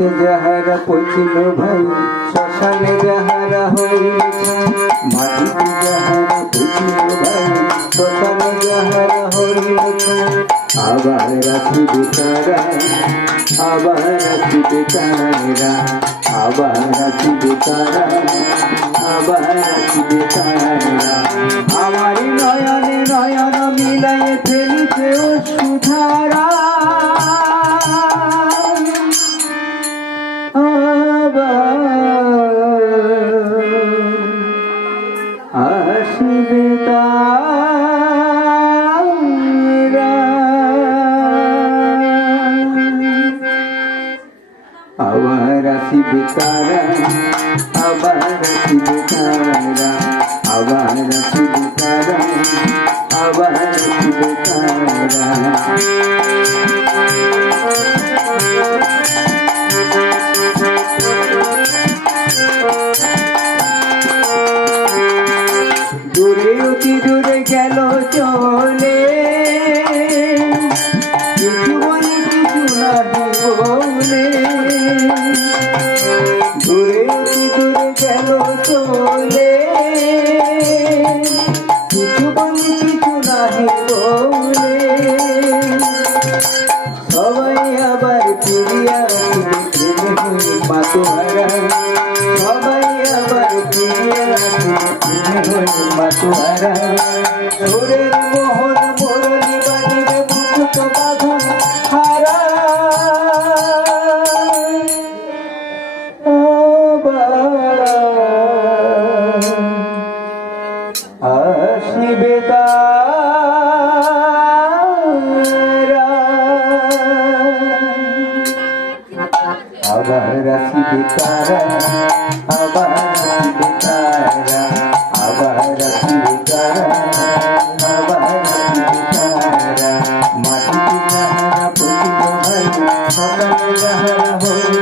মাটিতে যাহারা পচিল ভাই শ্মশানে যাহারা হইল মাটিতে যাহারা পচিল ভাই শ্মশানে যাহারা হইল আবার রাখিবে তারা আবার রাখিবে তারা আবার রাখিবে তারা আবার রাখিবে তারা আমার নয়নে নয়ন মিলাইয়ে ফেলিতে অশ্রুধারা আসিবে তারা আবার আসিবে তারা আবার আসিবে তারা আবার আসিবে তারা আবার আসিবে তারা দূরে অতি দূরে গেল চলে কিছু বলে কিছু নাহি বলে দূরে অতি দূরে গেল চলে কিছু বলে কিছু নাহি বলে সবাই আবার ফিরিয়া মাতোহারা সবাই আবার ফিরিয়া মাতোহারা সুরের মোহন মুরলি বাজিবে মুকুট বাঁধন হারা আসিবে তারা আবার আসিবে তারা আবার আসিবে তারা আবার আসিবে তারা আবার আসিবে তারা মাটিতে যাহারা পচিল ভাই শ্মশানে যাহারা হইল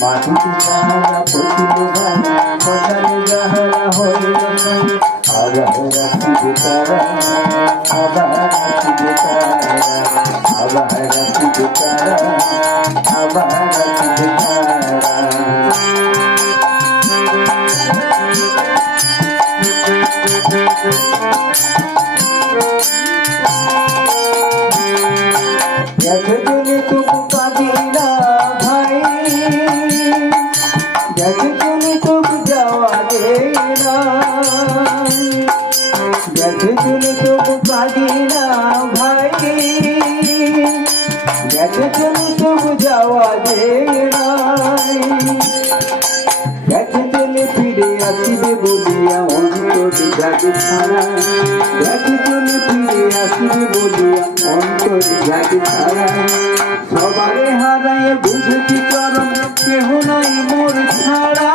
মাটিতে যাহারা পচিল ভাই শ্মশানে যাহারা হইল আবার আসিবে তারা আবার আসিবে তারা আবার আসিবে তারা আবার আসিবে তারা গেছে চলে তবু কাঁদি না ভাই গেছে চলে তবু যাওয়া দে না গেছে চলে তবু কাঁদি না ভাই গেছে চলে তবু যাওয়া দে না গেছে চলে ফিরে আসিবে বলিয়া অন্তর জাগে ছাড়া গেছে চলে ফিরে আসিবে বলিয়া অন্তর জাগে ছাড়া সবারে হারায় বুঝেছি চরম কেহ নাই মোর ছাড়া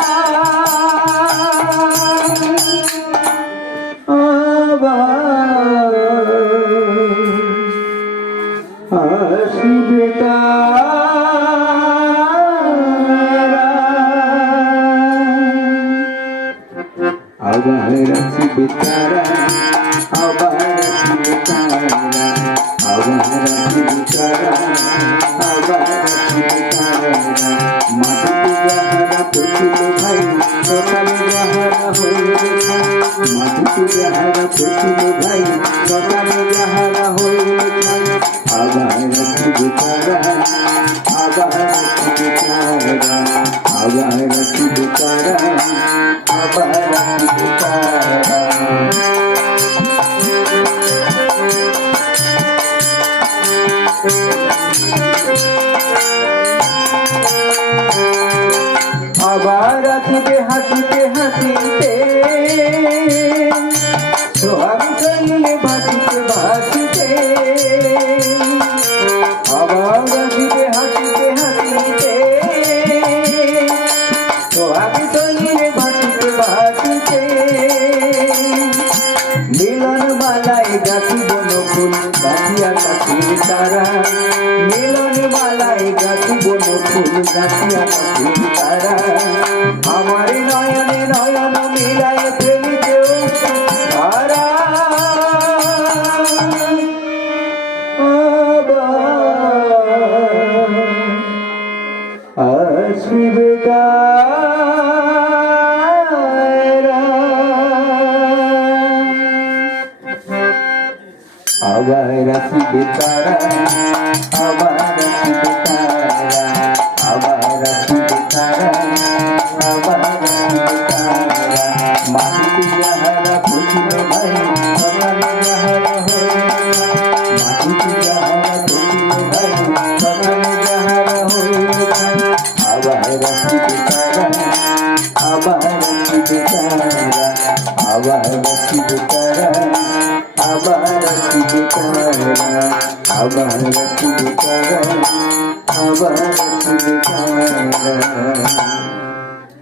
আসিবে তারা আবার আসিবে তারা আবার আসিবে তারা আবার আসিবে তারা আবার আসিবে তারা মাটিতে যাহারা পচিল ভাই শ্মশানে যাহারা হইল মাটিতে যাহারা পচিল ভাই শ্মশানে যাহারা হইল আবার আসিবে তারা আবার আসিবে তারা আবার আসিবে তারা আবার আসিবে তারা আবার আসিবে হাসিতে হাসিতে সোহাগ চলিলে ভাসিতে ভাসিতে আবার আসিবে হাসিতে হাসিতে সোহাগ চলিলে ভাসিতে ভাসিতে মিলন মালায় গাছিব নকুল গাছিয়া কাশির তারা মিলন মালায় গাছিব নকুল গাছিয়া কাশির তারা আমার নয়নে নয়ন মিলায় ফেলিতে তারা আসিবে তারা, আবার আসিবে তারা, আবার আসিবে তারা, আবার আসিবে তারা, আবার আসিবে তারা। মাটিতে যাহারা পুছিল ভাই, সকালে যাহারা হইল, মাটিতে যাহারা পুছিল ভাই, সকালে যাহারা হইল। আবার আসিবে তারা, আবার আসিবে তারা, আবার আসিবে তারা, আবার আসিবে তারা, আবার আসিবে তারা, আবার আসিবে তারা।